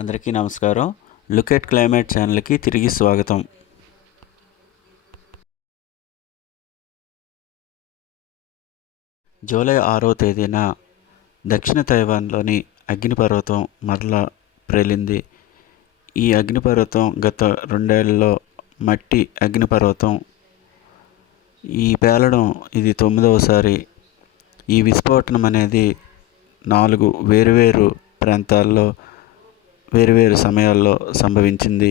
అందరికీ నమస్కారం. Look at climate ఛానల్కి తిరిగి స్వాగతం. జూలై ఆరో తేదీన దక్షిణ తైవాన్లోని అగ్నిపర్వతం మరలా ప్రేలింది ఈ అగ్నిపర్వతం గత రెండేళ్ళలో మట్టి అగ్నిపర్వతం. ఈ పేలడం ఇది తొమ్మిదవసారి. ఈ విస్ఫోటనం అనేది నాలుగు వేరువేరు ప్రాంతాల్లో వేరువేరు సమయాల్లో సంభవించింది.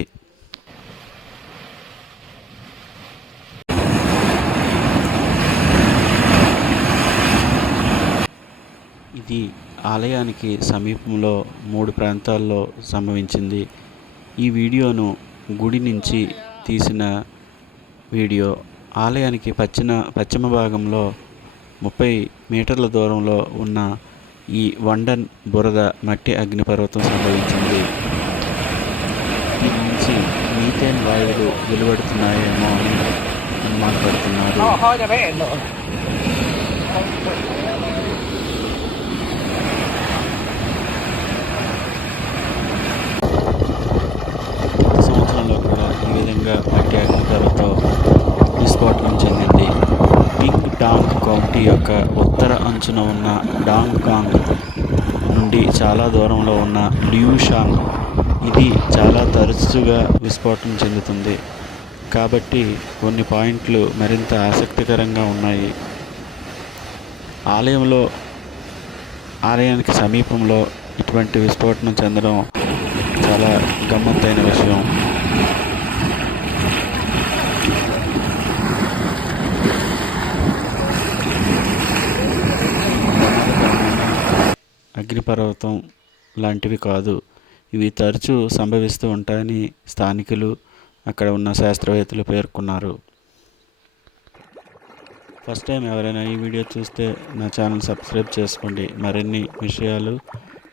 ఇది ఆలయానికి సమీపంలో మూడు ప్రాంతాల్లో సంభవించింది. ఈ వీడియోను గుడి నుంచి తీసిన వీడియో ఆలయానికి పశ్చిమ పశ్చిమ భాగంలో ముప్పై మీటర్ల దూరంలో ఉన్న ఈ వండన్ బురద మట్టి అగ్నిపర్వతం సంభవించింది. దీని నుంచి మీథేన్ వాయువులు వెలువడుతున్నాయేమో అని అనుమానపడుతున్నారు. సంవత్సరంలో కూడా ఈ విధంగా మట్టి అగ్నిపర్వతం విస్ఫోటనం చెందింది. పింక్ టాంగ్ కౌంటీ యొక్క అంచున ఉన్న డాంగ్కాంగ్ నుండి చాలా దూరంలో ఉన్న లియూషాంగ్ ఇది చాలా తరచుగా విస్ఫోటనం చెందుతుంది. కాబట్టి కొన్ని పాయింట్లు మరింత ఆసక్తికరంగా ఉన్నాయి. ఆలయంలో ఆలయానికి సమీపంలో ఇటువంటి విస్ఫోటనం చెందడం చాలా గమ్మత్తైన విషయం. అగ్నిపర్వతం లాంటివి కాదు. ఇవి తరచూ సంభవిస్తూ ఉంటాయని స్థానికులు అక్కడ ఉన్న శాస్త్రవేత్తలు పేర్కొన్నారు. ఫస్ట్ టైం ఎవరైనా ఈ వీడియో చూస్తే నా ఛానల్ సబ్స్క్రైబ్ చేసుకోండి. మరిన్ని విషయాలు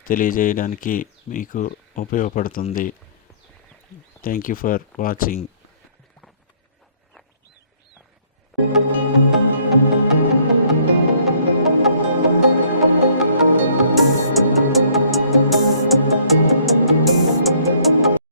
తెలియజేయడానికి మీకు ఉపయోగపడుతుంది. Thank you for watching.